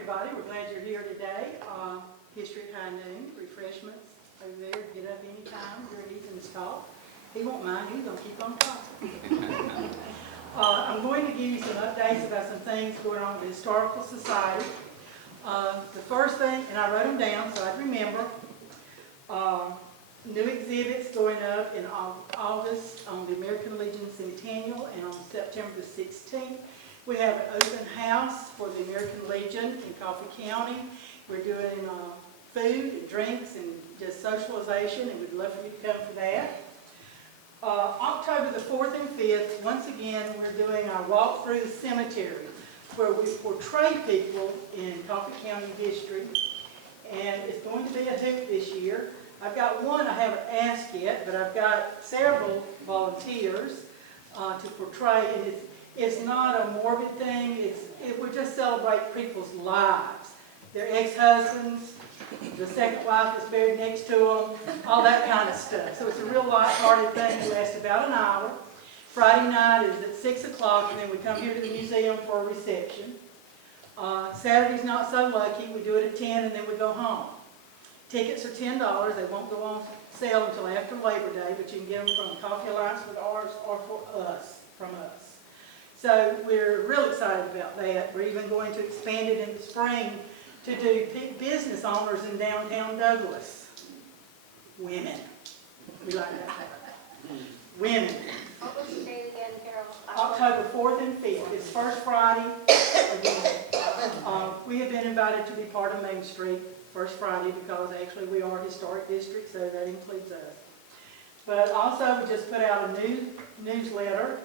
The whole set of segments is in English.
everybody. We're glad you're here today. History at high noon, refreshments over there. Get up anytime during Ethan's talk. He won't mind. He's going to keep on talking. I'm going to give you some updates about some things going on with the Historical Society. The first thing, and I wrote them down so I'd remember, new exhibits going up in August on the American Legion Centennial and on September the 16th. We have an open house for the American Legion in Coffee County. We're doing food and drinks and just socialization, and we'd love for you to come for that. October the 4th and 5th, once again, we're doing our walk through the cemetery, where we portray people in Coffee County history, and it's going to be a hoot this year. I've got one I haven't asked yet, but I've got several volunteers to portray, and it's not a morbid thing. We just celebrate people's lives, their ex-husbands, the second wife that's buried next to them, all that kind of stuff. So it's a real light-hearted thing. It lasts about an hour. Friday night is at 6 o'clock, and then we come here to the museum for a reception. Saturday's not so lucky. We do it at 10, and then we go home. Tickets are $10. They won't go on sale until after Labor Day, but you can get them from Coffee Alliance with ours or from us. So we're real excited about that. We're even going to expand it in the spring to do business owners in downtown Douglas. Women. We like that. Women. What was the date again, Carol? October 4th and 5th. It's first Friday. We have been invited to be part of Main Street first Friday because actually we are a historic district, so that includes us. But also we just put out a new newsletter.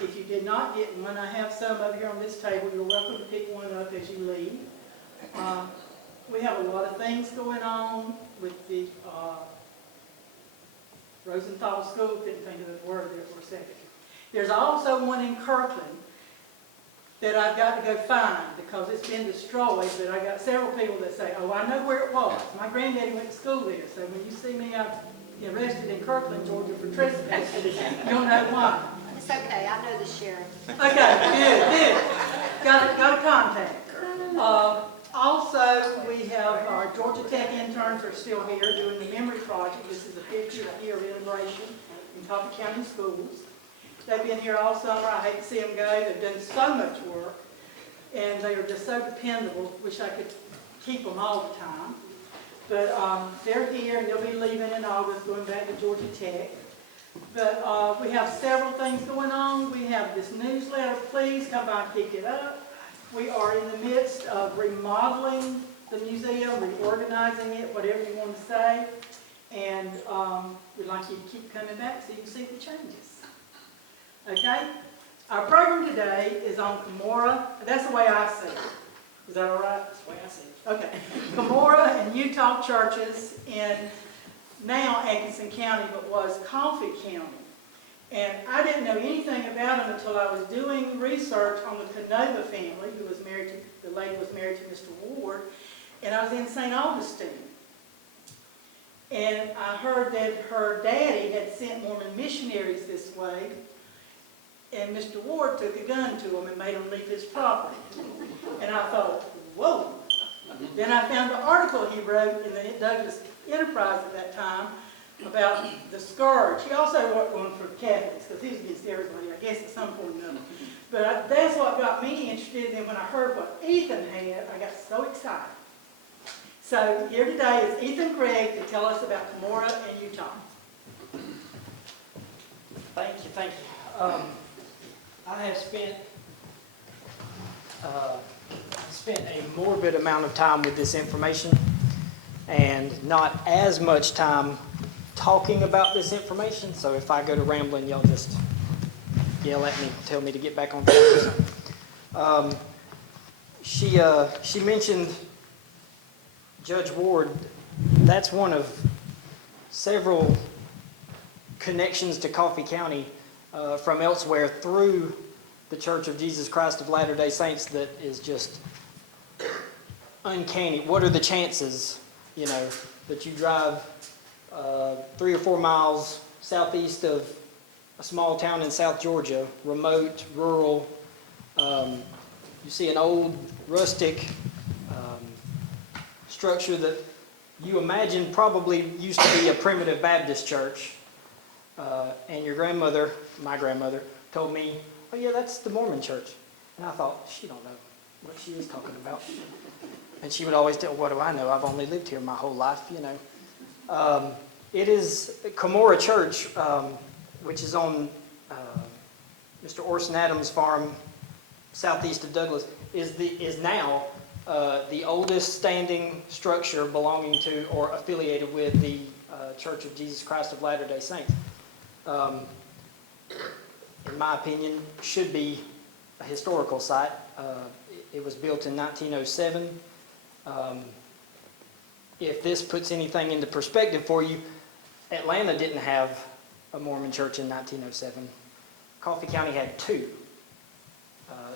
If you did not get one, I have some over here on this table. You're welcome to pick one up as you leave. We have a lot of things going on with the Rosenthal School. Couldn't think of the word there for a second. There's also one in Kirkland that I've got to go find because it's been destroyed, but I got several people that say, oh, I know where it was. My granddaddy went to school there, so when you see me arrested in Kirkland, Georgia for trespassing, you'll know why. It's okay, I know the sheriff. Okay, good. Got a contact. Also, we have our Georgia Tech interns are still here doing the memory project. This is a picture here of integration in Coffee County schools. They've been here all summer. I hate to see them go. They've done so much work, and they are just so dependable. Wish I could keep them all the time. But they're here, and they'll be leaving in August, going back to Georgia Tech. But we have several things going on. We have this newsletter. Please come by and pick it up. We are in the midst of remodeling the museum, reorganizing it, whatever you want to say. And we'd like you to keep coming back so you can see the changes. Okay? Our program today is on Cummorah. That's the way I see it. Is that all right? That's the way I see it. Okay. Cummorah and Utah churches in now Atkinson County, but was Coffee County. And I didn't know anything about them until I was doing research on the Canova family, who was married to, the lady was married to Mr. Ward, and I was in St. Augustine. And I heard that her daddy had sent Mormon missionaries this way, and Mr. Ward took a gun to him and made him leave his property. And I thought, whoa. Then I found an article he wrote in the Douglas Enterprise at that time about the scourge. He also wrote one for Catholics because he was against everybody, I guess, at some point or another. But that's what got me interested. And when I heard what Ethan had, I got so excited. So here today is Ethan Craigue to tell us about Cummorah and Utah. Thank you. I have spent a morbid amount of time with this information and not as much time talking about this information, so if I go to rambling, y'all just yell at me, tell me to get back on track. She mentioned Judge Ward. That's one of several connections to Coffee County from elsewhere through the Church of Jesus Christ of Latter-day Saints that is just uncanny. What are the chances, that you drive 3 or 4 miles southeast of a small town in South Georgia, remote, rural. You see an old, rustic structure that you imagine probably used to be a primitive Baptist church. And your grandmother, my grandmother, told me, oh yeah, that's the Mormon church. And I thought, she don't know what she is talking about. And she would always tell, what do I know? I've only lived here my whole life, you know. It is Cummorah Church, which is on Mr. Orson Adams' farm, southeast of Douglas, is now the oldest standing structure belonging to or affiliated with the Church of Jesus Christ of Latter-day Saints. In my opinion, should be a historical site. It was built in 1907. If this puts anything into perspective for you, Atlanta didn't have a Mormon church in 1907. Coffee County had two.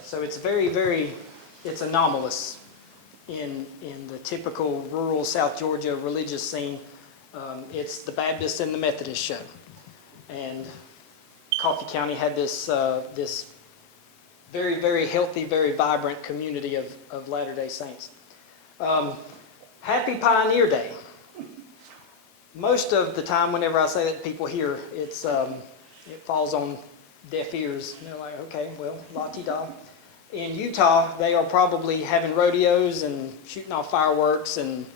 So it's it's anomalous in the typical rural South Georgia religious scene. It's the Baptist and the Methodist show. And Coffee County had this very healthy, very vibrant community of Latter-day Saints. Happy Pioneer Day. Most of the time, whenever I say that, people hear it falls on deaf ears. And they're like, okay, well, la-ti-da. In Utah, they are probably having rodeos and shooting off fireworks, and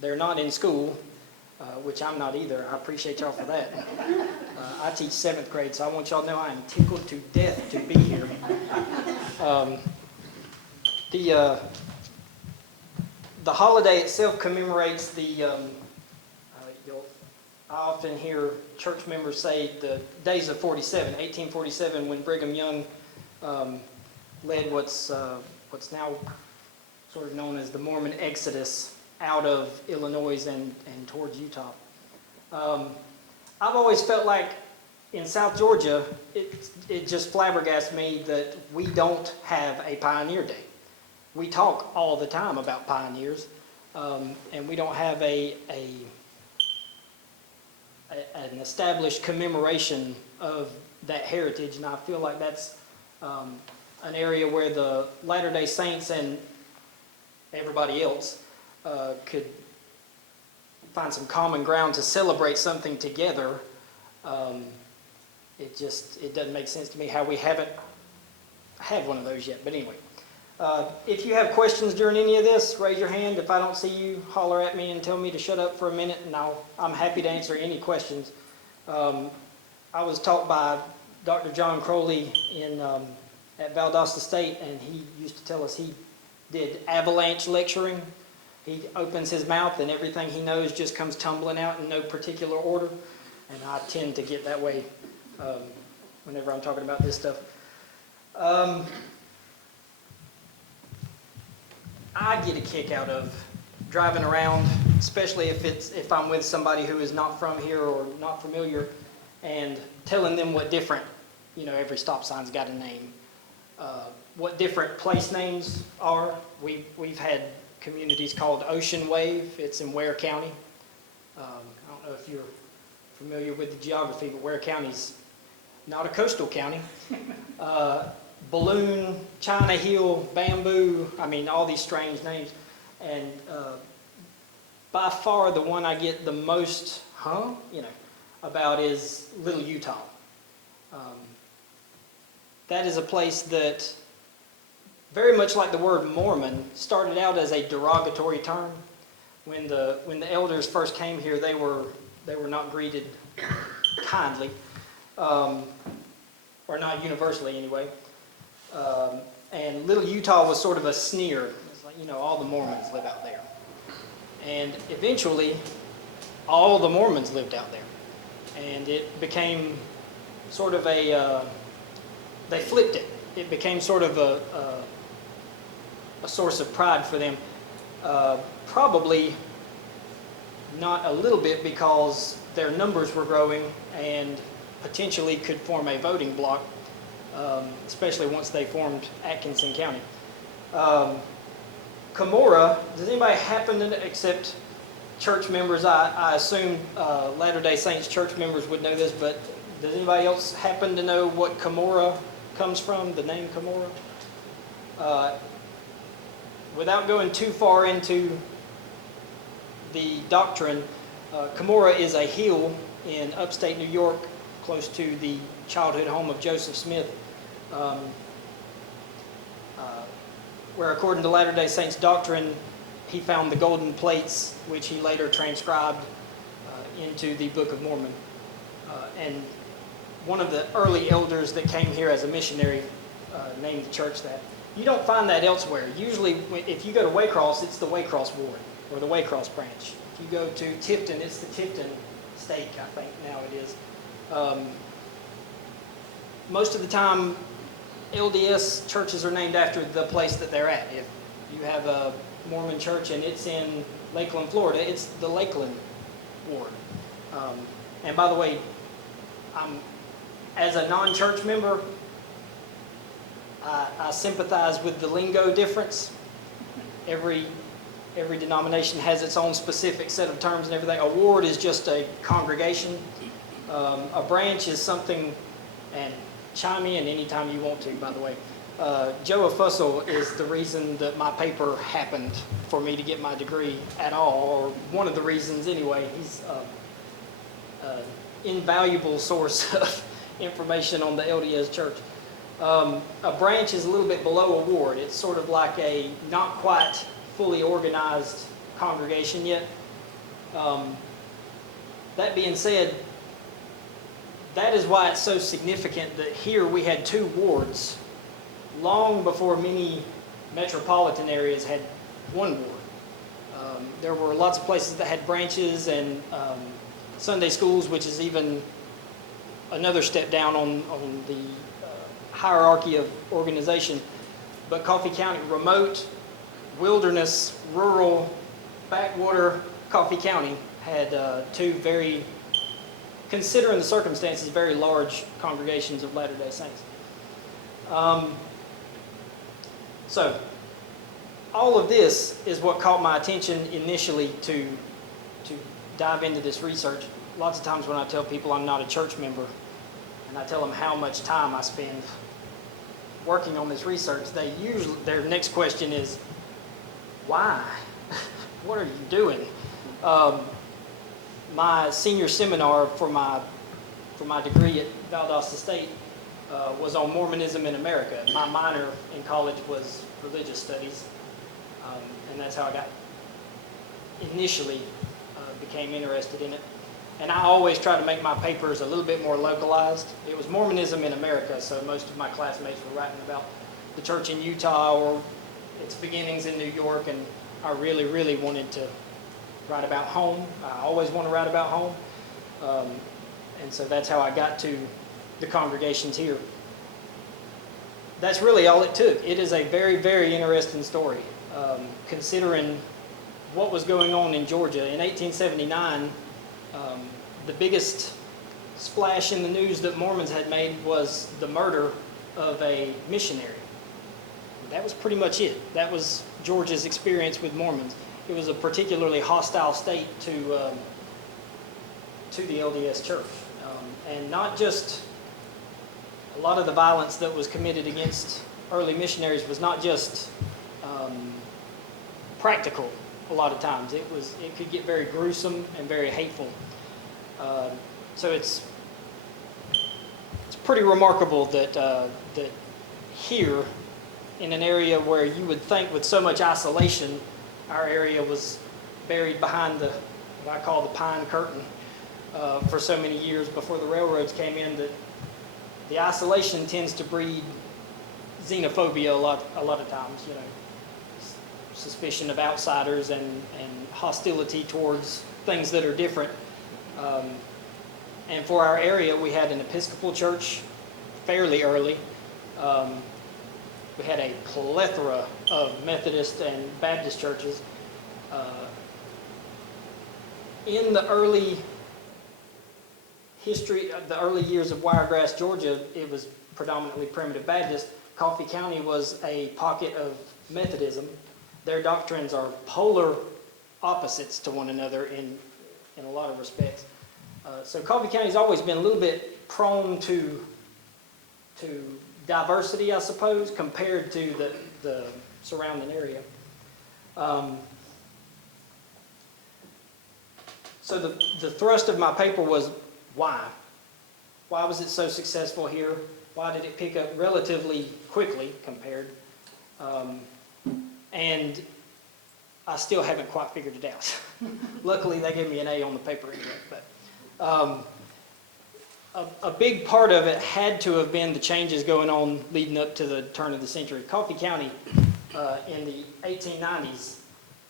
they're not in school, which I'm not either. I appreciate y'all for that. I teach 7th grade, so I want y'all to know I am tickled to death to be here. The holiday itself commemorates I often hear church members say the days of 1847, when Brigham Young led what's now sort of known as the Mormon Exodus out of Illinois and towards Utah. I've always felt like in South Georgia, it just flabbergasts me that we don't have a Pioneer Day. We talk all the time about pioneers, and we don't have an established commemoration of that heritage, and I feel like that's an area where the Latter-day Saints and everybody else could find some common ground to celebrate something together. It doesn't make sense to me how we haven't had one of those yet. But anyway, if you have questions during any of this, raise your hand. If I don't see you, holler at me and tell me to shut up for a minute, and I'm happy to answer any questions. I was taught by Dr. John Crowley at Valdosta State, and he used to tell us he did avalanche lecturing. He opens his mouth and everything he knows just comes tumbling out in no particular order. And I tend to get that way whenever I'm talking about this stuff. I get a kick out of driving around, especially if I'm with somebody who is not from here or not familiar, and telling them what different, every stop sign's got a name. What different place names are. We've had communities called Ocean Wave. It's in Ware County. I don't know if you're familiar with the geography, but Ware County's not a coastal county. Balloon, China Hill, Bamboo, all these strange names. And by far the one I get the most about is Little Utah. That is a place that, very much like the word Mormon, started out as a derogatory term. When the elders first came here, they were not greeted kindly, or not universally anyway. And Little Utah was sort of a sneer. It's like, all the Mormons live out there. And eventually, all the Mormons lived out there. And it became sort of they flipped it. It became sort of a source of pride for them. Probably not a little bit, because their numbers were growing and potentially could form a voting bloc, especially once they formed Atkinson County. Cummorah, does anybody happen to, except church members, I assume Latter-day Saints church members would know this, but does anybody else happen to know what Cummorah comes from, the name Cummorah? without going too far into the doctrine, Cummorah is a hill in upstate New York, close to the childhood home of Joseph Smith, where according to Latter-day Saints doctrine, he found the golden plates, which he later transcribed into the Book of Mormon. And one of the early elders that came here as a missionary named the church that. You don't find that elsewhere. Usually, if you go to Waycross, it's the Waycross ward, or the Waycross branch. If you go to Tifton, it's the Tifton stake, I think now it is. Most of the time, LDS churches are named after the place that they're at. If you have a Mormon church and it's in Lakeland, Florida, it's the Lakeland ward. And by the way, as a non-church member, I sympathize with the lingo difference. Every denomination has its own specific set of terms and everything. A ward is just a congregation. A branch is something, and chime in anytime you want to, by the way. Joe Fussell is the reason that my paper happened for me to get my degree at all, or one of the reasons anyway. He's an invaluable source of information on the LDS Church. A branch is a little bit below a ward. It's sort of like a not quite fully organized congregation yet. That being said, that is why it's so significant that here we had 2 wards long before many metropolitan areas had 1 ward. There were lots of places that had branches and Sunday schools, which is even another step down on the hierarchy of organization. But Coffee County, remote, wilderness, rural, backwater Coffee County had 2 very, considering the circumstances, very large congregations of Latter-day Saints. So, all of this is what caught my attention initially to dive into this research. Lots of times when I tell people I'm not a church member, and I tell them how much time I spend working on this research, their next question is, why? What are you doing? My senior seminar for my degree at Valdosta State was on Mormonism in America. My minor in college was religious studies, and that's how I got initially became interested in it. And I always try to make my papers a little bit more localized. It was Mormonism in America, so most of my classmates were writing about the church in Utah or its beginnings in New York, and I really, really wanted to write about home. I always want to write about home. And so that's how I got to the congregations here. That's really all it took. It is a very, very interesting story, considering what was going on in Georgia. In 1879, the biggest splash in the news that Mormons had made was the murder of a missionary. That was pretty much it. That was Georgia's experience with Mormons. It was a particularly hostile state to the LDS Church. And not just a lot of the violence that was committed against early missionaries was not just practical a lot of times. It could get very gruesome and very hateful. So it's pretty remarkable that here, in an area where you would think with so much isolation, our area was buried behind what I call the pine curtain for so many years before the railroads came in, that the isolation tends to breed xenophobia a lot of times, suspicion of outsiders and hostility towards things that are different. And for our area, we had an Episcopal church fairly early. We had a plethora of Methodist and Baptist churches. In the early history, the early years of Wiregrass, Georgia, it was predominantly Primitive Baptist. Coffee County was a pocket of Methodism. Their doctrines are polar opposites to one another in a lot of respects. So Coffee County's always been a little bit prone to diversity, I suppose, compared to the surrounding area. So the thrust of my paper was why? Why was it so successful here? Why did it pick up relatively quickly compared? And I still haven't quite figured it out. Luckily, they gave me an A on the paper anyway. But a big part of it had to have been the changes going on leading up to the turn of the century. Coffee County in the 1890s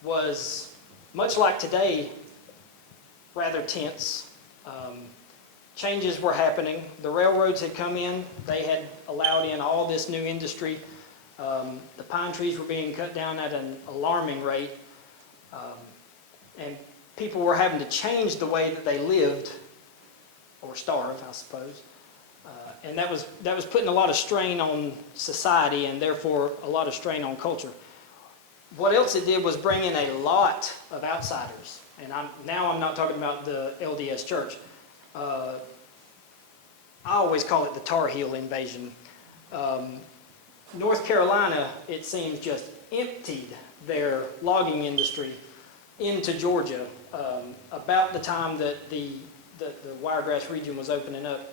was, much like today, rather tense. Changes were happening. The railroads had come in. They had allowed in all this new industry. The pine trees were being cut down at an alarming rate. And people were having to change the way that they lived, or starve, I suppose. And that was putting a lot of strain on society and therefore a lot of strain on culture. What else it did was bring in a lot of outsiders. And now I'm not talking about the LDS Church. I always call it the Tar Heel invasion. North Carolina, it seems, just emptied their logging industry into Georgia about the time that the Wiregrass region was opening up.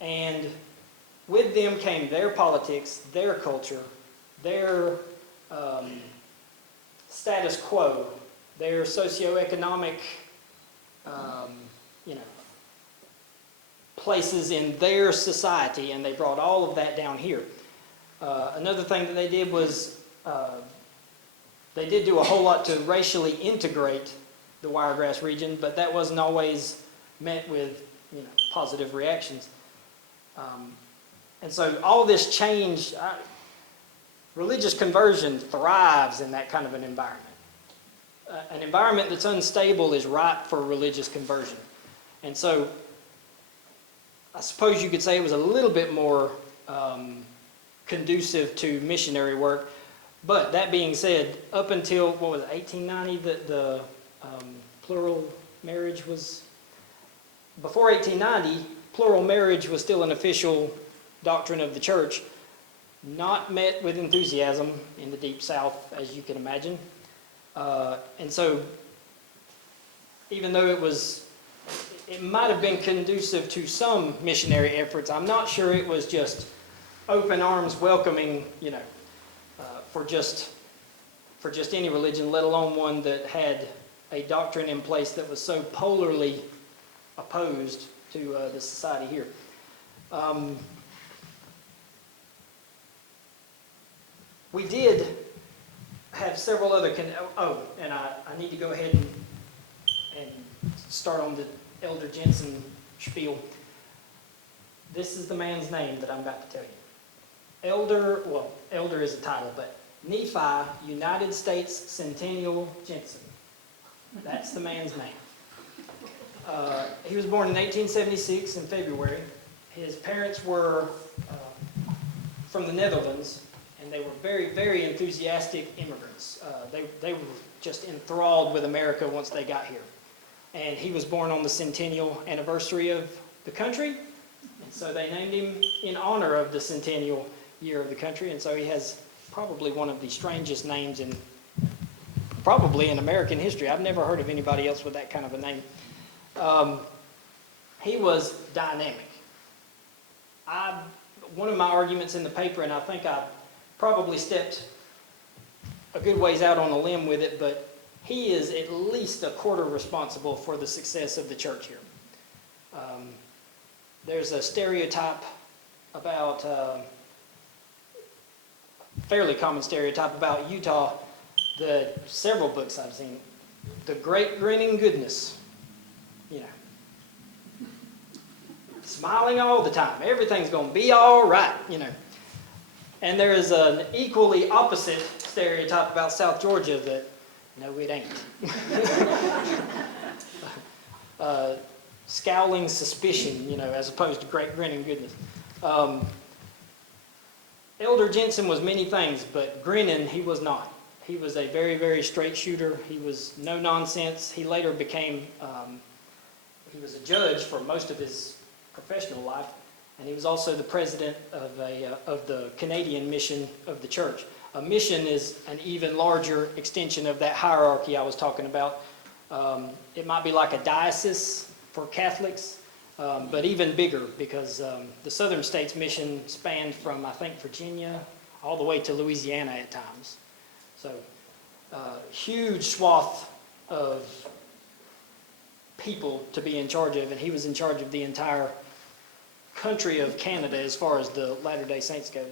And with them came their politics, their culture, their status quo, their socioeconomic, places in their society, and they brought all of that down here. Another thing that they did was they did do a whole lot to racially integrate the Wiregrass region, but that wasn't always met with positive reactions. And so all this change, religious conversion thrives in that kind of an environment. An environment that's unstable is ripe for religious conversion. And so I suppose you could say it was a little bit more conducive to missionary work. But that being said, up until, 1890, the plural marriage was... Before 1890, plural marriage was still an official doctrine of the church, not met with enthusiasm in the Deep South, as you can imagine. And so, even though it might have been conducive to some missionary efforts, I'm not sure it was just open arms welcoming, for just any religion, let alone one that had a doctrine in place that was so polarly opposed to the society here. We did have several other... and I need to go ahead and start on the Elder Jensen spiel. This is the man's name that I'm about to tell you. Elder is a title, but Nephi United States Centennial Jensen. That's the man's name. He was born in 1876 in February. His parents were from the Netherlands, and they were very, very enthusiastic immigrants. They were just enthralled with America once they got here. And he was born on the centennial anniversary of the country, and so they named him in honor of the centennial year of the country, and so he has probably one of the strangest names probably in American history. I've never heard of anybody else with that kind of a name. He was dynamic. One of my arguments in the paper, and I think I probably stepped a good ways out on a limb with it, but he is at least a quarter responsible for the success of the church here. There's a stereotype about, fairly common stereotype about Utah, several books I've seen, the great grinning goodness, smiling all the time, everything's going to be all right, And there is an equally opposite stereotype about South Georgia that, no, it ain't. Scowling suspicion, as opposed to great grinning goodness. Elder Jensen was many things, but grinning, he was not. He was a very, very straight shooter. He was no nonsense. He later became, he was a judge for most of his professional life, and he was also the president of the Canadian mission of the church. A mission is an even larger extension of that hierarchy I was talking about. It might be like a diocese for Catholics, but even bigger, because the southern states mission spanned from, I think, Virginia all the way to Louisiana at times. So huge swath of people to be in charge of, and he was in charge of the entire country of Canada as far as the Latter-day Saints go.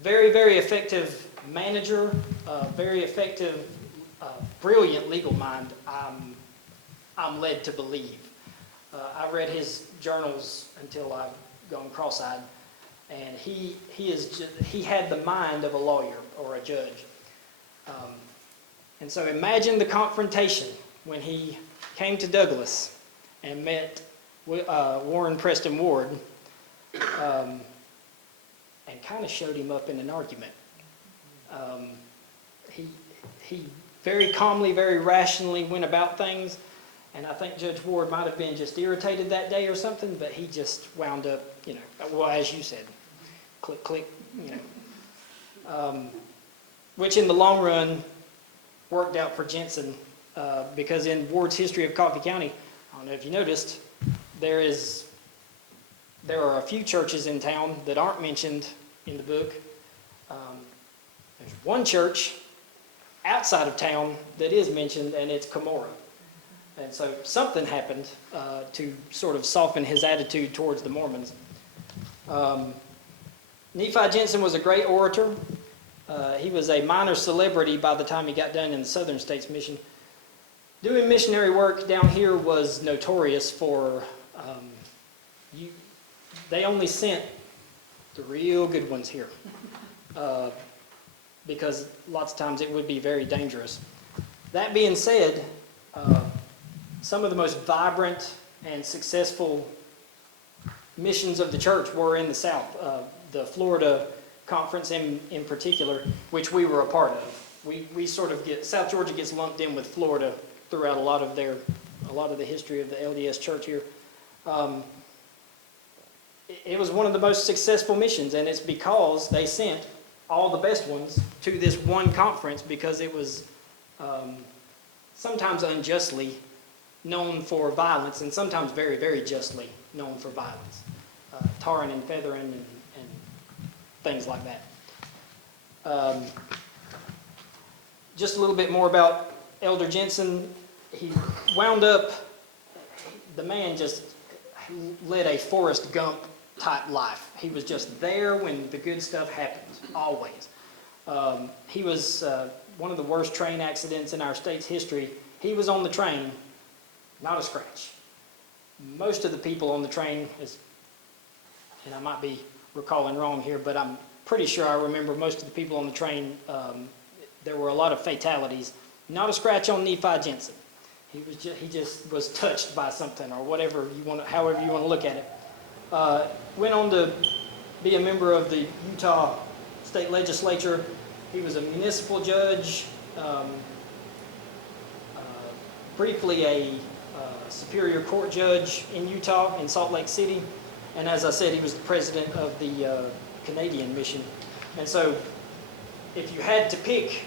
Very, very effective manager, very effective, brilliant legal mind, I'm led to believe. I read his journals until I've gone cross-eyed, and he had the mind of a lawyer or a judge. And so imagine the confrontation when he came to Douglas and met Warren Preston Ward, and kind of showed him up in an argument. He very calmly, very rationally went about things, and I think Judge Ward might have been just irritated that day or something, but he just wound up, well, as you said, click, click, which in the long run worked out for Jensen, because in Ward's history of Coffee County, I don't know if you noticed, there are a few churches in town that aren't mentioned in the book. There's one church outside of town that is mentioned, and it's Cummorah. And so something happened to sort of soften his attitude towards the Mormons. Nephi Jensen was a great orator. He was a minor celebrity by the time he got done in the Southern States Mission. Doing missionary work down here was notorious for, they only sent the real good ones here, because lots of times it would be very dangerous. That being said, some of the most vibrant and successful missions of the church were in the South. The Florida Conference in particular, which we were a part of. We sort of South Georgia gets lumped in with Florida throughout a lot of the history of the LDS church here. It was one of the most successful missions, and it's because they sent all the best ones to this one conference, because it was sometimes unjustly known for violence, and sometimes very, very justly known for violence. Tarring and feathering and things like that. Just a little bit more about Elder Jensen. He wound up, the man just led a Forrest Gump type life. He was just there when the good stuff happened, always. He was one of the worst train accidents in our state's history. He was on the train, not a scratch. Most of the people on the train, and I might be recalling wrong here, but I'm pretty sure I remember most of the people on the train, there were a lot of fatalities. Not a scratch on Nephi Jensen. He just was touched by something, or whatever however you want to look at it. Went on to be a member of the Utah State Legislature. He was a municipal judge, briefly a Superior Court judge in Utah, in Salt Lake City. And as I said, he was the president of the Canadian mission. And so if you had to pick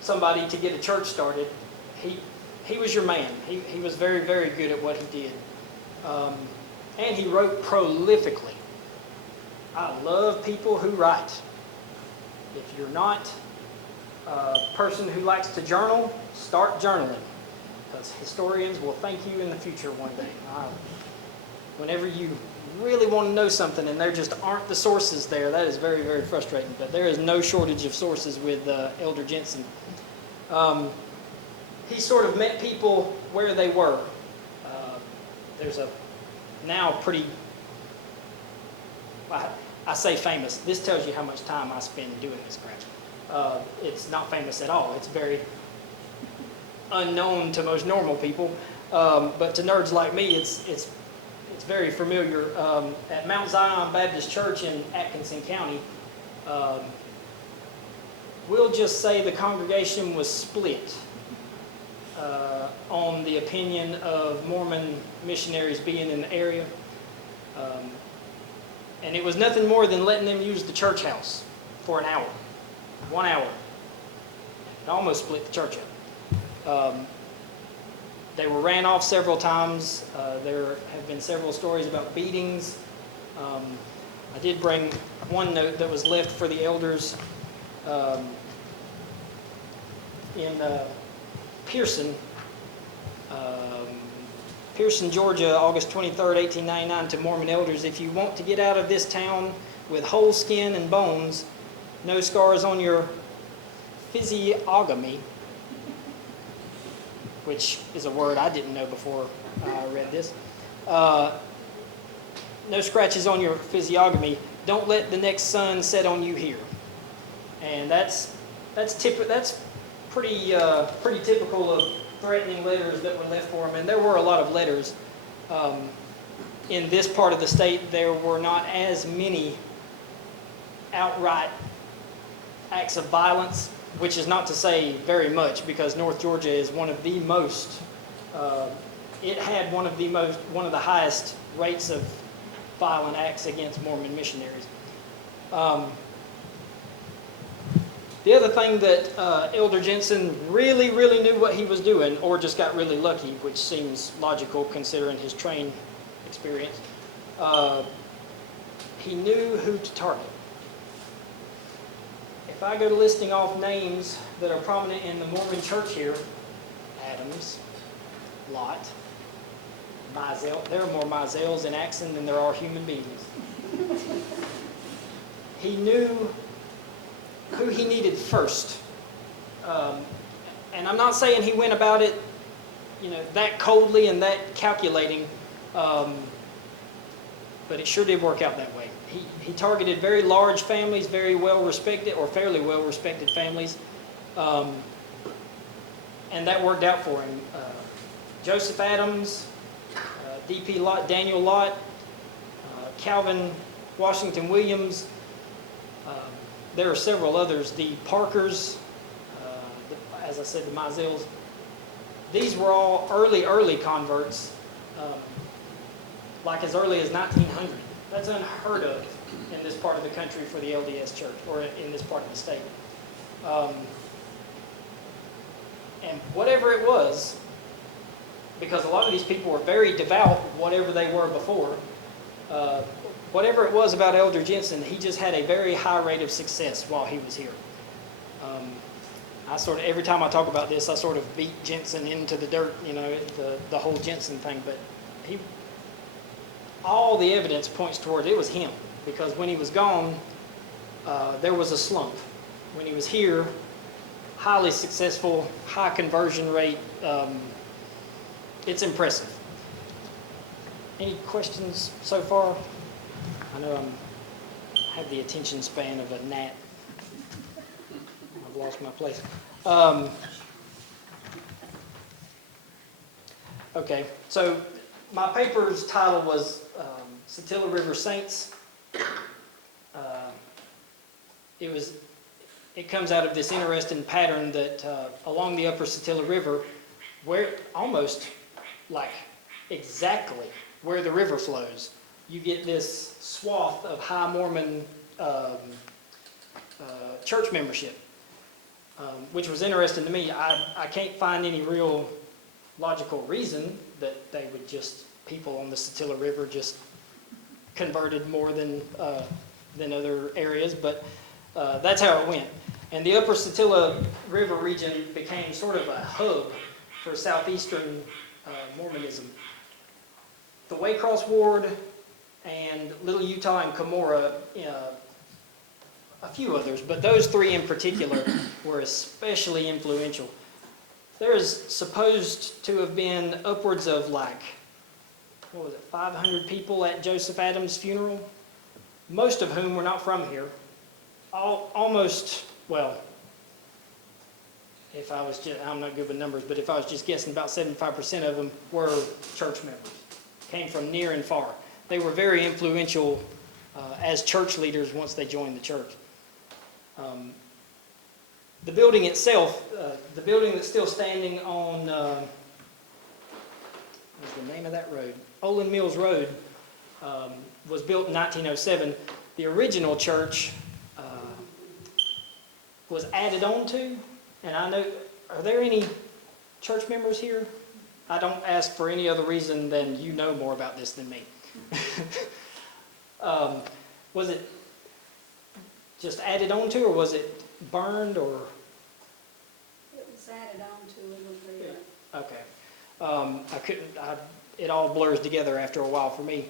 somebody to get a church started, he was your man. He was very, very good at what he did. And he wrote prolifically. I love people who write. If you're not a person who likes to journal, start journaling, because historians will thank you in the future one day. Whenever you really want to know something and there just aren't the sources there, that is very, very frustrating. But there is no shortage of sources with Elder Jensen. He sort of met people where they were. There's a now pretty, I say famous. This tells you how much time I spend doing this crap. It's not famous at all. It's very unknown to most normal people. But to nerds like me, it's very familiar. At Mount Zion Baptist Church in Atkinson County, we'll just say the congregation was split on the opinion of Mormon missionaries being in the area. And it was nothing more than letting them use the church house for an hour. 1 hour. It almost split the church up. They were ran off several times. There have been several stories about beatings. I did bring one note that was left for the elders in Pearson, Georgia, August 23rd, 1899, to Mormon elders. If you want to get out of this town with whole skin and bones, no scars on your physiognomy, which is a word I didn't know before I read this. No scratches on your physiognomy. Don't let the next sun set on you here. And that's pretty typical of threatening letters that were left for him. And there were a lot of letters. In this part of the state, there were not as many outright acts of violence, which is not to say very much, because North Georgia is one of the most. It had one of the highest rates of violent acts against Mormon missionaries. The other thing that Elder Jensen really knew what he was doing, or just got really lucky, which seems logical considering his train experience, he knew who to target. If I go to listing off names that are prominent in the Mormon church here, Adams, Lot, Mizell. There are more Mizells in Axon than there are human beings. He knew who he needed first. And I'm not saying he went about it, that coldly and that calculating, but it sure did work out that way. He targeted very large families, very well-respected, or fairly well-respected families, and that worked out for him. Joseph Adams, D.P. Lott, Daniel Lott, Calvin Washington Williams. There are several others. The Parkers, as I said, the Mizells. These were all early converts, like as early as 1900. That's unheard of in this part of the country for the LDS Church, or in this part of the state. And whatever it was, because a lot of these people were very devout, whatever they were before, whatever it was about Elder Jensen, he just had a very high rate of success while he was here. Every time I talk about this, I sort of beat Jensen into the dirt, the whole Jensen thing, but all the evidence points toward it was him, because when he was gone, there was a slump. When he was here, highly successful, high conversion rate. It's impressive. Any questions so far? I know I have the attention span of a gnat. I've lost my place. Okay, so my paper's title was Centennial River Saints. It comes out of this interesting pattern that along the upper Centennial River, where almost like exactly where the river flows, you get this swath of high Mormon church membership, which was interesting to me. I can't find any real logical reason that they would people on the Centennial River just converted more than other areas, but that's how it went. And the upper Centennial River region became sort of a hub for southeastern Mormonism. The Waycross Ward and Little Utah and Cummorah, a few others, but those three in particular were especially influential. There is supposed to have been upwards of 500 people at Joseph Adams' funeral, most of whom were not from here. I'm not good with numbers, but if I was just guessing, about 75% of them were church members, came from near and far. They were very influential as church leaders once they joined the church. The building itself, the building that's still standing on, what's the name of that road? Olin Mills Road, was built in 1907. The original church was added on to, and I know, are there any church members here? I don't ask for any other reason than you know more about this than me. Was it just added on to, or was it burned, or? It was added on to a little bit. Okay. It all blurs together after a while for me.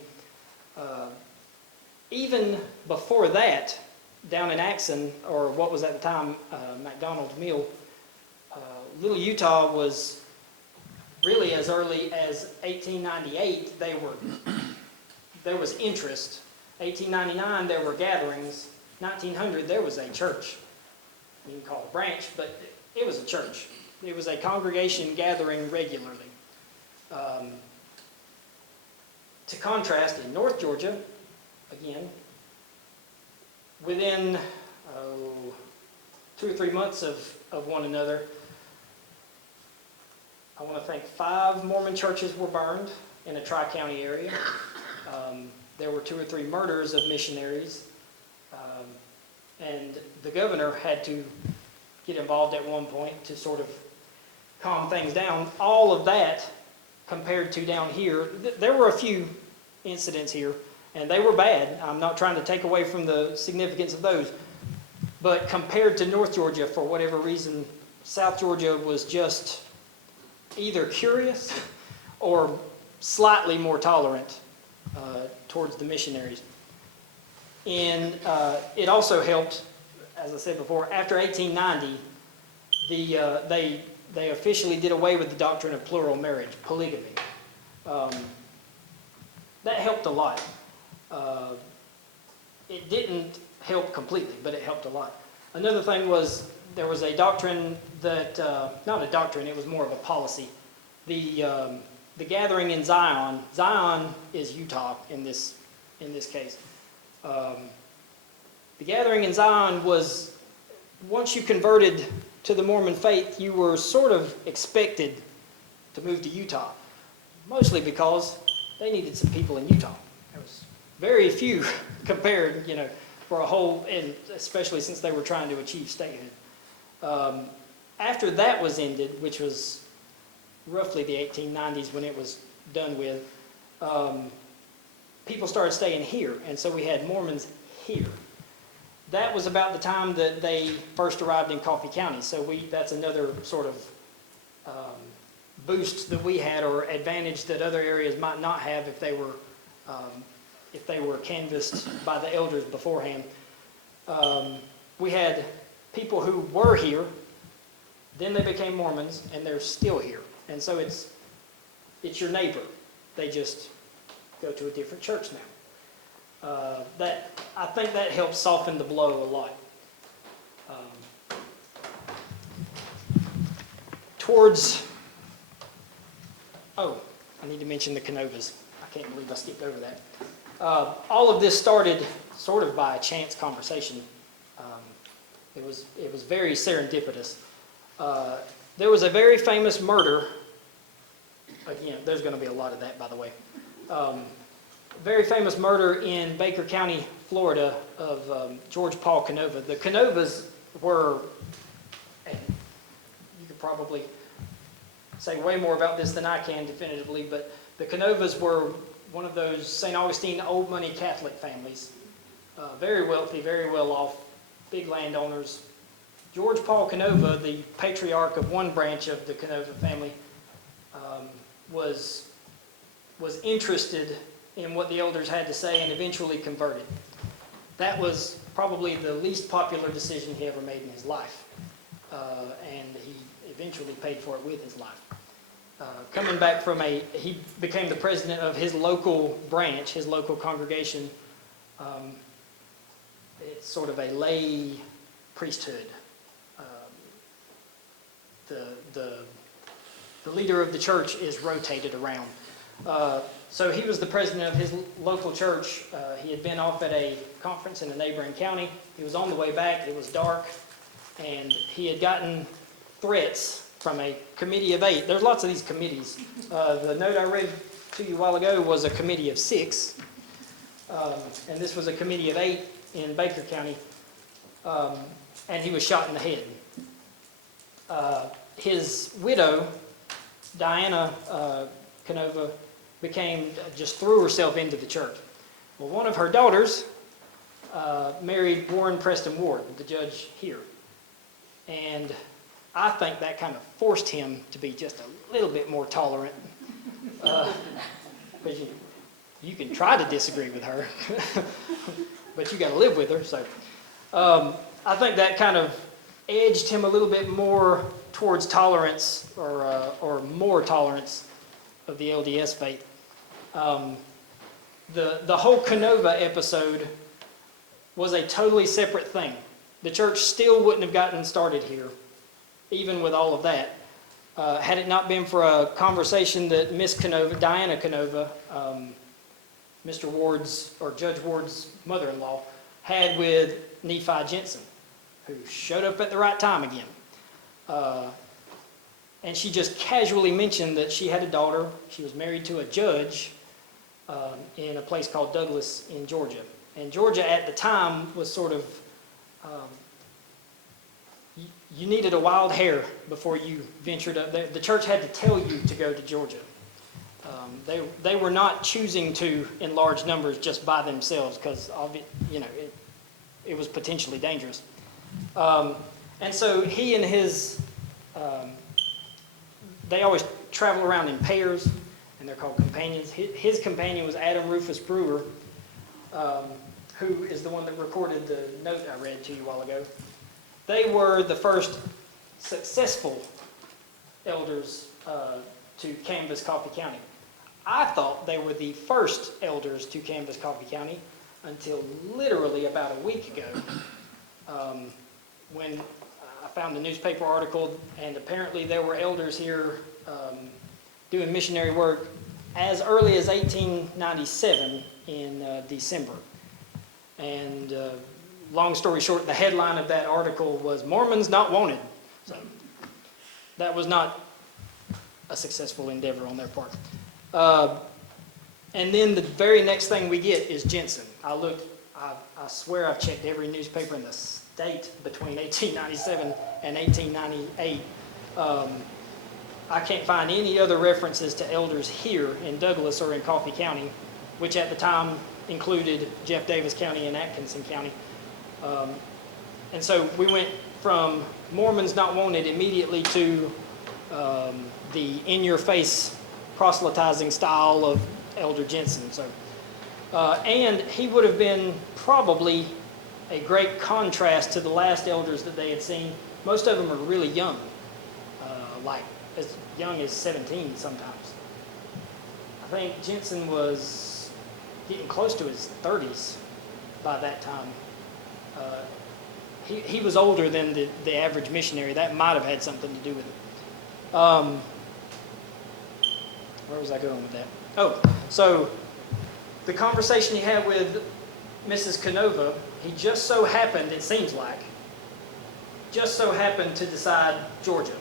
Even before that, down in Axon, or what was at the time McDonald's Mill, Little Utah was really as early as 1898. There was interest. 1899 there were gatherings. 1900 there was a church. You can call it a branch, but it was a church. It was a congregation gathering regularly. To contrast, in North Georgia, again, within 2 or 3 months of one another, I want to think 5 Mormon churches were burned in a tri-county area. There were 2 or 3 murders of missionaries. And the governor had to get involved at one point to sort of calm things down. All of that compared to down here, there were a few incidents here, and they were bad. I'm not trying to take away from the significance of those. But compared to North Georgia, for whatever reason, South Georgia was just either curious or slightly more tolerant towards the missionaries. And it also helped, as I said before, after 1890, they officially did away with the doctrine of plural marriage, polygamy. That helped a lot. It didn't help completely, but it helped a lot. Another thing was there was a doctrine that, not a doctrine, it was more of a policy. The gathering in Zion is Utah in this case. The gathering in Zion was, once you converted to the Mormon faith, you were sort of expected to move to Utah, mostly because they needed some people in Utah. There was very few compared, for a whole, and especially since they were trying to achieve statehood. After that was ended, which was roughly the 1890s when it was done with, people started staying here, and so we had Mormons here. That was about the time that they first arrived in Coffee County, so that's another sort of boost that we had, or advantage that other areas might not have if they were canvassed by the elders beforehand. We had people who were here, then they became Mormons, and they're still here. And so it's your neighbor. They just go to a different church now. I think that helps soften the blow a lot. I need to mention the Canovas. I can't believe I skipped over that. All of this started sort of by a chance conversation. It was very serendipitous. There was a very famous murder. Again, there's going to be a lot of that, by the way. Very famous murder in Baker County, Florida, of George Paul Canova. The Canovas were, and you could probably say way more about this than I can definitively, but the Canovas were one of those St. Augustine old money Catholic families. Very wealthy, very well off, big landowners. George Paul Canova, the patriarch of one branch of the Canova family, was interested in what the elders had to say and eventually converted. That was probably the least popular decision he ever made in his life. And he eventually paid for it with his life. Coming back from he became the president of his local branch, his local congregation. It's sort of a lay priesthood. The leader of the church is rotated around. So he was the president of his local church. He had been off at a conference in a neighboring county. He was on the way back. It was dark. And he had gotten threats from a committee of 8. There's lots of these committees. The note I read to you a while ago was a committee of 6. And this was a committee of 8 in Baker County. and he was shot in the head. His widow, Diana Canova, just threw herself into the church. Well, one of her daughters married Warren Preston Ward, the judge here. And I think that kind of forced him to be just a little bit more tolerant. Because you can try to disagree with her, but you got to live with her. So I think that kind of edged him a little bit more towards tolerance or more tolerance of the LDS faith. The whole Canova episode was a totally separate thing. The church still wouldn't have gotten started here, even with all of that, had it not been for a conversation that Miss Canova, Diana Canova, Mr. Ward's, or Judge Ward's mother-in-law, had with Nephi Jensen, who showed up at the right time again. And she just casually mentioned that she had a daughter. She was married to a judge in a place called Douglas in Georgia. And Georgia at the time was sort of, you needed a wild hair before you ventured up there. The church had to tell you to go to Georgia. They were not choosing to in large numbers just by themselves because of it, it was potentially dangerous. And so he and his, they always travel around in pairs, and they're called companions. His companion was Adam Rufus Brewer, who is the one that recorded the note I read to you a while ago. They were the first successful elders to canvass Coffee County. I thought they were the first elders to canvass Coffee County until literally about a week ago, when I found a newspaper article, and apparently there were elders here doing missionary work as early as 1897 in December. And long story short, the headline of that article was "Mormons Not Wanted." So that was not a successful endeavor on their part. And then the very next thing we get is Jensen. I swear I've checked every newspaper in the state between 1897 and 1898. I can't find any other references to elders here in Douglas or in Coffee County, which at the time included Jeff Davis County and Atkinson County. And so we went from Mormons Not Wanted immediately to the in-your-face proselytizing style of Elder Jensen. So, and he would have been probably a great contrast to the last elders that they had seen. Most of them are really young, like as young as 17 sometimes. I think Jensen was getting close to his 30s by that time. He was older than the average missionary. That might have had something to do with it. Where was I going with that? Oh, so the conversation he had with Mrs. Canova, he just so happened, it seems like, just so happened to decide Georgia.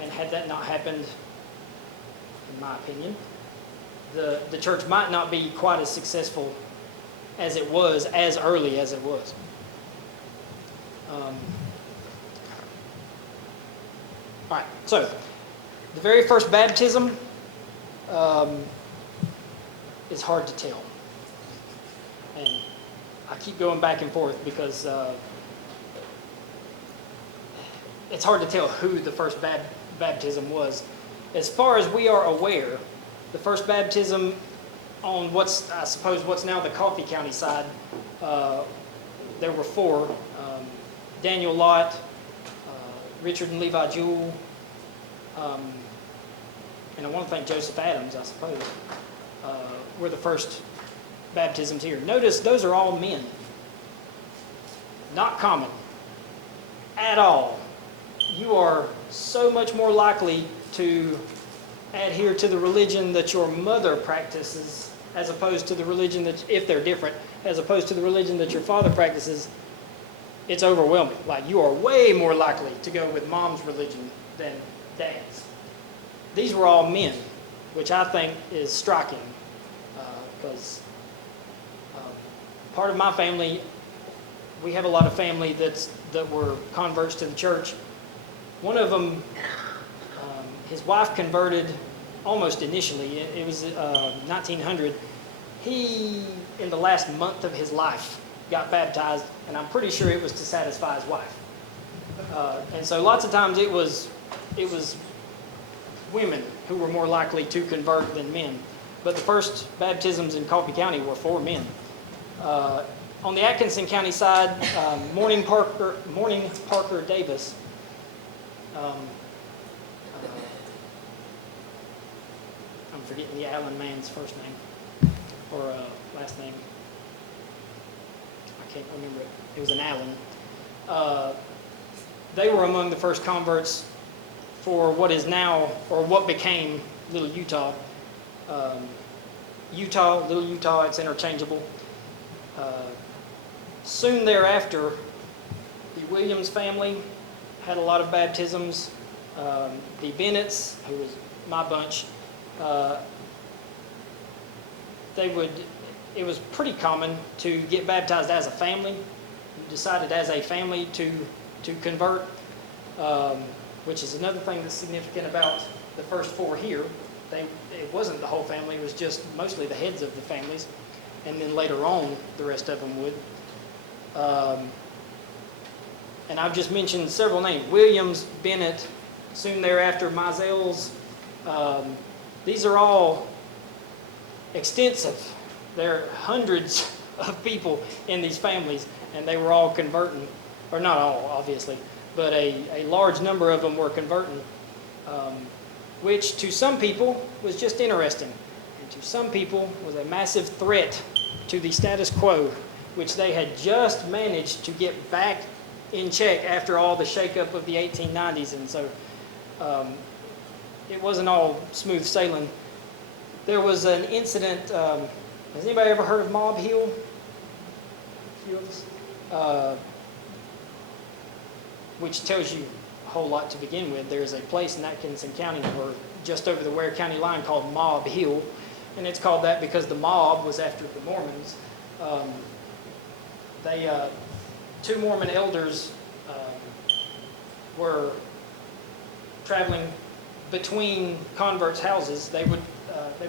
And had that not happened, in my opinion, the church might not be quite as successful as it was, as early as it was. All right, so the very first baptism is hard to tell. And I keep going back and forth because it's hard to tell who the first baptism was. As far as we are aware, the first baptism on I suppose what's now the Coffee County side, there were 4. Daniel Lott, Richard and Levi Jewell, and I want to thank Joseph Adams, I suppose, were the first baptisms here. Notice those are all men. Not common at all. You are so much more likely to adhere to the religion that your mother practices as opposed to the religion that, if they're different, as opposed to the religion that your father practices. It's overwhelming. Like, you are way more likely to go with mom's religion than dad's. These were all men, which I think is striking, because part of my family, we have a lot of family that's that were converts to the church. One of them, his wife converted almost initially. It was 1900. He, in the last month of his life, got baptized, and I'm pretty sure it was to satisfy his wife. And so lots of times it was women who were more likely to convert than men. But the first baptisms in Coffee County were for men. On the Atkinson County side, Morning Parker Davis. I'm forgetting the Allen man's first name or last name. I can't remember it. It was an Allen. They were among the first converts for what is now, or what became, Little Utah. Little Utah, it's interchangeable. Soon thereafter, the Williams family had a lot of baptisms. The Bennetts, who was my bunch, it was pretty common to get baptized as a family. You decided as a family to convert, which is another thing that's significant about the first four here. It wasn't the whole family, it was just mostly the heads of the families, and then later on the rest of them would. And I've just mentioned several names: Williams, Bennett, soon thereafter Mizell's. These are all extensive. There are hundreds of people in these families, and they were all converting, or not all, obviously, but a large number of them were converting, which to some people was just interesting, and to some people was a massive threat to the status quo, which they had just managed to get back in check after all the shakeup of the 1890s, and so it wasn't all smooth sailing. There was an incident. Has anybody ever heard of Mob Hill? A few of us. Which tells you a whole lot to begin with. There's a place in Atkinson County, just over the Ware County line, called Mob Hill, and it's called that because the mob was after the Mormons. Two Mormon elders were traveling between converts' houses. They would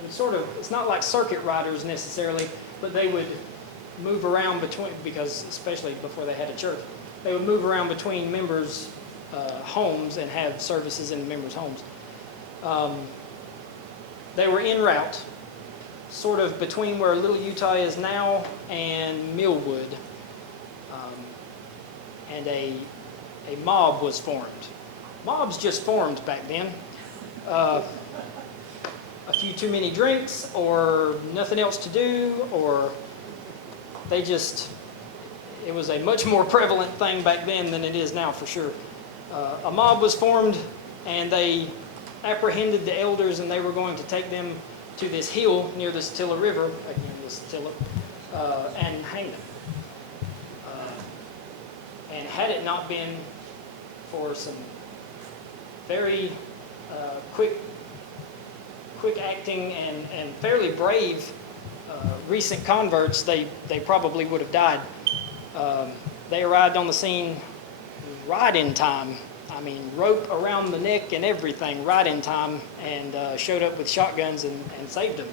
sort of, it's not like circuit riders necessarily, but they would move around between, because especially before they had a church, they would move around between members' homes and have services in the members' homes. They were en route, sort of between where Little Utah is now and Millwood, and a mob was formed. Mobs just formed back then. A few too many drinks, or nothing else to do, or it was a much more prevalent thing back then than it is now, for sure. A mob was formed, and they apprehended the elders, and they were going to take them to this hill near the Centennial River, again, the Centennial, and hang them. And had it not been for some very quick acting and fairly brave recent converts, they probably would have died. They arrived on the scene right in time. I mean, rope around the neck and everything, right in time, and showed up with shotguns and saved them.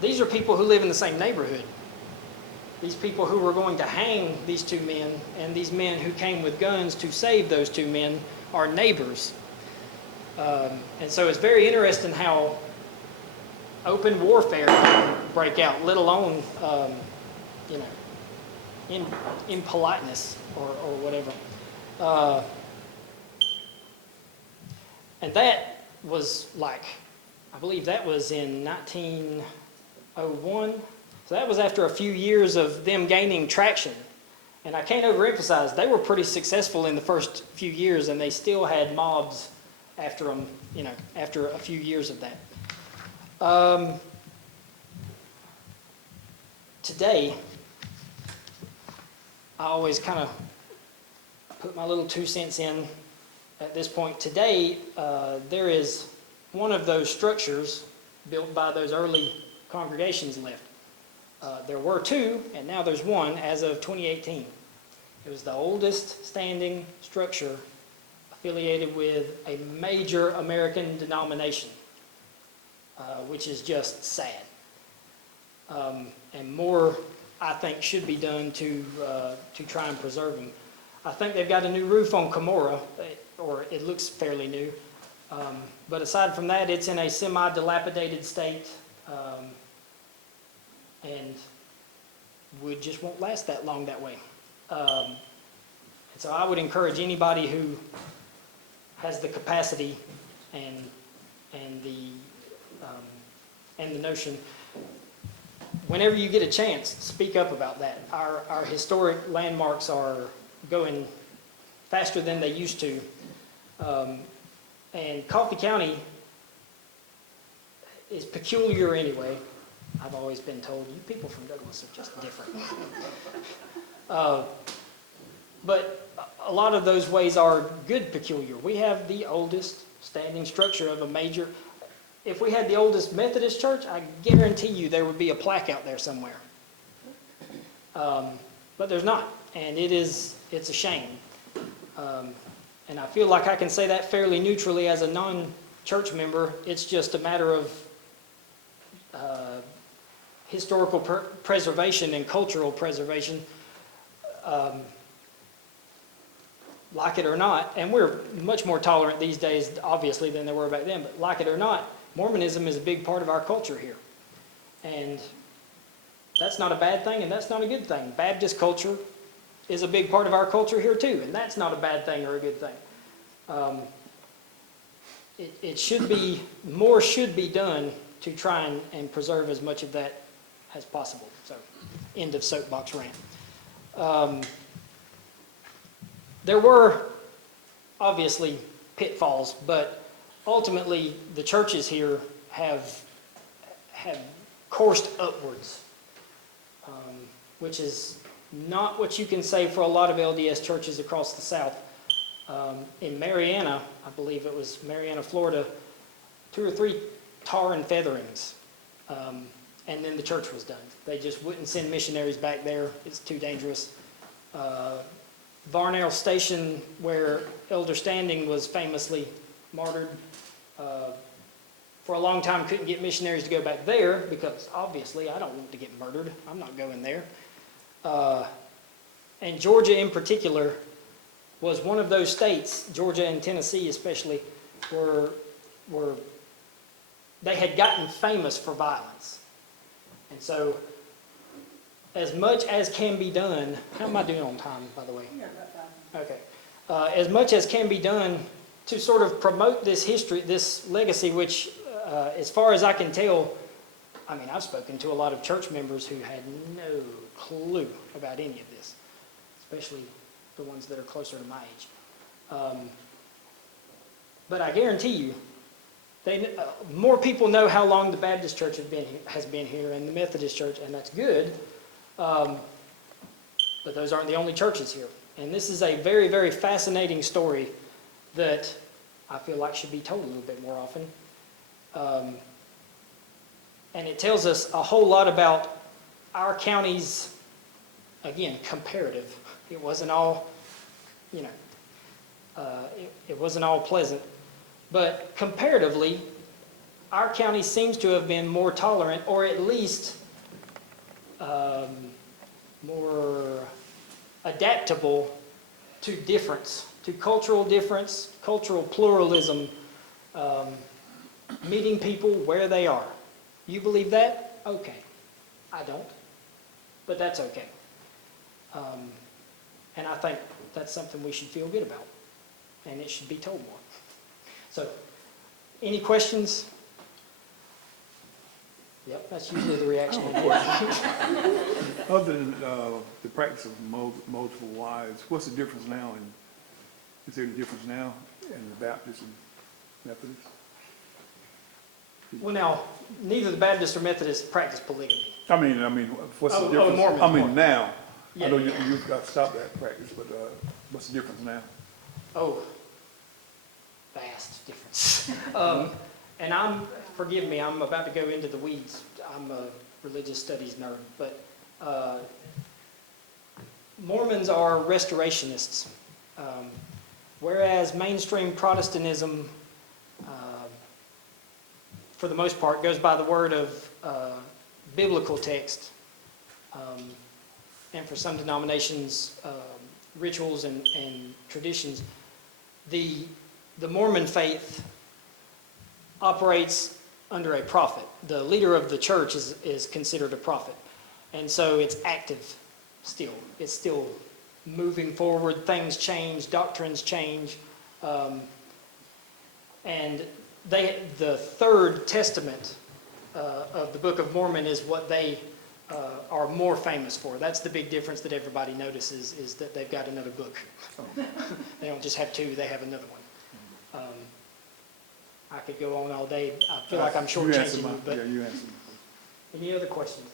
These are people who live in the same neighborhood. These people who were going to hang these two men, and these men who came with guns to save those two men, are neighbors. And so it's very interesting how open warfare can break out, let alone, in politeness or whatever. And that was like, I believe that was in 1901. So that was after a few years of them gaining traction. And I can't overemphasize, they were pretty successful in the first few years, and they still had mobs after them, after a few years of that. Today, I always kind of put my little 2 cents in at this point. Today, there is one of those structures built by those early congregations left. There were two, and now there's one as of 2018. It was the oldest standing structure affiliated with a major American denomination, which is just sad. And more, I think, should be done to try and preserve them. I think they've got a new roof on Cummorah, or it looks fairly new. But aside from that, it's in a semi-dilapidated state, and wood just won't last that long that way. And so I would encourage anybody who has the capacity and the notion, whenever you get a chance, speak up about that. Our historic landmarks are going faster than they used to. And Coffee County is peculiar anyway. I've always been told, you people from Douglas are just different. But a lot of those ways are good peculiar. We have the oldest standing structure of a major. If we had the oldest Methodist church, I guarantee you there would be a plaque out there somewhere. But there's not, and it's a shame. And I feel like I can say that fairly neutrally as a non-church member. It's just a matter of historical preservation and cultural preservation, like it or not. And we're much more tolerant these days, obviously, than they were back then. But like it or not, Mormonism is a big part of our culture here. And that's not a bad thing, and that's not a good thing. Baptist culture is a big part of our culture here too, and that's not a bad thing or a good thing. It should be, more should be done to try and preserve as much of that as possible. So, end of soapbox rant. There were obviously pitfalls, but ultimately the churches here have coursed upwards, which is not what you can say for a lot of LDS churches across the South. In Marianna, I believe it was Marianna, Florida, 2 or 3 tar and featherings, and then the church was done. They just wouldn't send missionaries back there. It's too dangerous. Varnell Station, where Elder Standing was famously martyred, for a long time couldn't get missionaries to go back there because obviously I don't want to get murdered. I'm not going there. And Georgia in particular was one of those states, Georgia and Tennessee especially, were they had gotten famous for violence. And so, as much as can be done, how am I doing on time, by the way? Yeah, about that. Okay. As much as can be done to sort of promote this history, this legacy, which, as far as I can tell, I mean, I've spoken to a lot of church members who had no clue about any of this, especially the ones that are closer to my age. But I guarantee you, more people know how long the Baptist church has been here and the Methodist church, and that's good. But those aren't the only churches here. And this is a very, very fascinating story that I feel like should be told a little bit more often. And it tells us a whole lot about our county's, again, comparative. It wasn't all, you know, it wasn't all pleasant. But comparatively, our county seems to have been more tolerant, or at least more adaptable to difference, to cultural difference, cultural pluralism, meeting people where they are. You believe that? Okay. I don't. But that's okay. And I think that's something we should feel good about. And it should be told more. So, any questions? Yep, that's usually the reaction. Other than the practice of multiple wives, what's the difference now? Is there a difference now in the Baptist and Methodist? Well, now, neither the Baptist or Methodist practice polygamy. I mean, what's the difference? Mormons, I mean, Mormons. now. Yeah, I know yeah. you've got to stop that practice, but what's the difference now? Oh, vast difference. And forgive me, I'm about to go into the weeds. I'm a religious studies nerd, but Mormons are restorationists, whereas mainstream Protestantism, for the most part, goes by the word of biblical text, and for some denominations, rituals and traditions. The Mormon faith operates under a prophet. The leader of the church is considered a prophet. And so it's active still. It's still moving forward. Things change, doctrines change. And the third testament of the Book of Mormon is what they are more famous for. That's the big difference that everybody notices, is that they've got another book. They don't just have two, they have another one. I could go on all day. I feel like I'm shortchanging you, but Yeah, you answered. any other questions?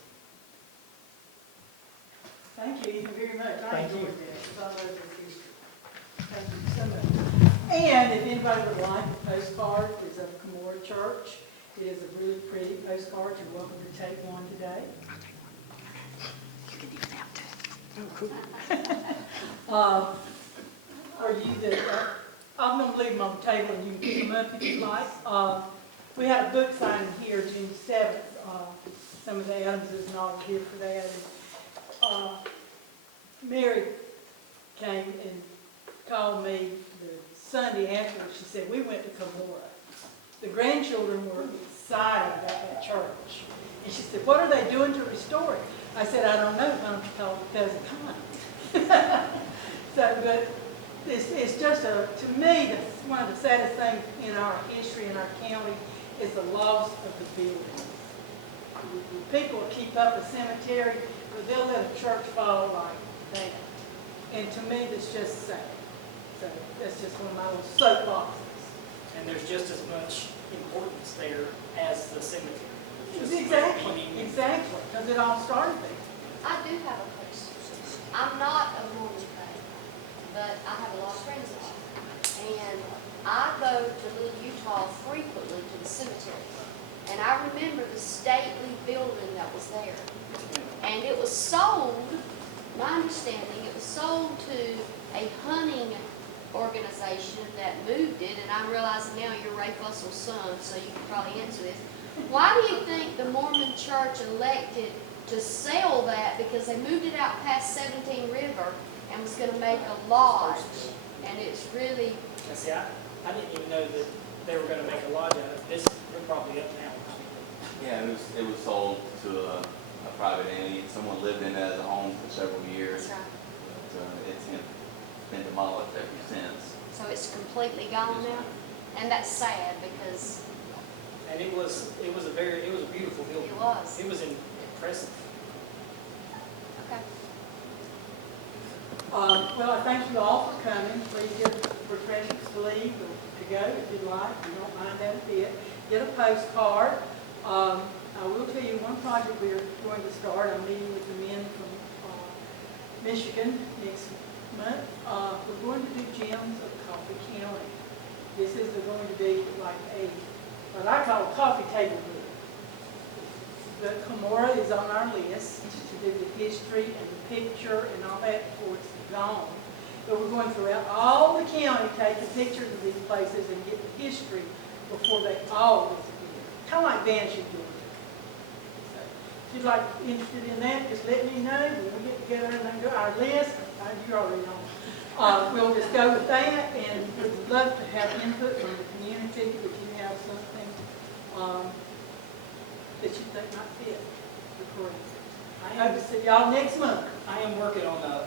Thank you Ethan very much. I Thank you. enjoyed that. It's all over the history. Thank you so much. And if anybody would like a postcard, it's of Cummorah Church. It is a really pretty postcard. You're welcome to take one today. You can even have to. Oh, cool. Are you the, I'm going to leave them on the table and you can pick them up if you like. We had a book signing here June 7th. Some of the Adamses and all were here for that. And, Mary came and called me the Sunday after. She said, we went to Cummorah. The grandchildren were excited about that church. And she said, what are they doing to restore it? I said, I don't know. Why don't you call Cousin Connie? So, but it's just to me, that's one of the saddest things in our history in our county is the loss of the buildings. People keep up a cemetery, but they'll let a church fall like that. And to me, that's just sad. So that's just one of my little soapboxes. And there's just as much importance there as the cemetery. Exactly, because it all started there. I do have a question. I'm not a Mormon faith, but I have a lot of friends in it. And I go to Little Utah frequently to the cemetery. And I remember the stately building that was there. And it was sold, my understanding, it was sold to a hunting organization that moved it. And I'm realizing now you're Ray Fussel's son, so you can probably answer this. Why do you think the Mormon church elected to sell that? Because they moved it out past 17 River and was going to make a lodge. And it's really... And see, I didn't even know that they were going to make a lodge out of it. They're probably up now. Yeah, it was sold to a private entity. Someone lived in it as a home for several years. That's right. But it's been demolished ever since. So it's completely gone now? And that's sad because... And it was a beautiful building. It was. It was impressive. Okay. Well, I thank you all for coming. Please get refreshments to leave or to go if you'd like. You don't mind that a bit. Get a postcard. I will tell you one project we're going to start. I'm meeting with the men from Michigan next month. We're going to do gems of Coffee County. This is going to be like what I call a coffee table book. The Cummorah is on our list to do the history and the picture and all that before it's gone. But we're going throughout all the county, taking pictures of these places and get the history before they all disappear. Kind of like Vanishing Georgia. So, if you'd like interested in that, just let me know. When we get together and go our list, you already know. We'll just go with that, and we'd love to have input from the community if you have something that you think might fit the program. I hope to see y'all next month. I am working on I'm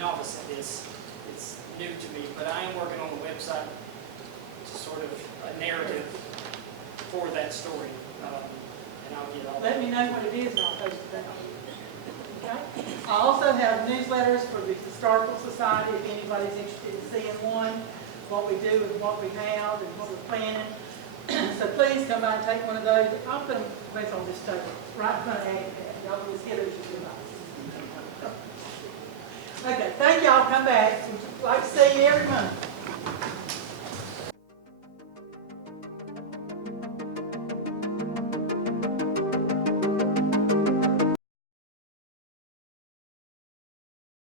novice at this. It's new to me, but I am working on a website to sort of a narrative for that story. And I'll get all Let me know what it is, and I'll post it out. Okay? I also have newsletters for the Historical Society if anybody's interested in seeing one, what we do and what we have and what we're planning. So please come by and take one of those. I'll put them right on this table, right in front of Aggie. Y'all can just get it as you go by. Okay, thank y'all. Come back. We'd like to see you every month.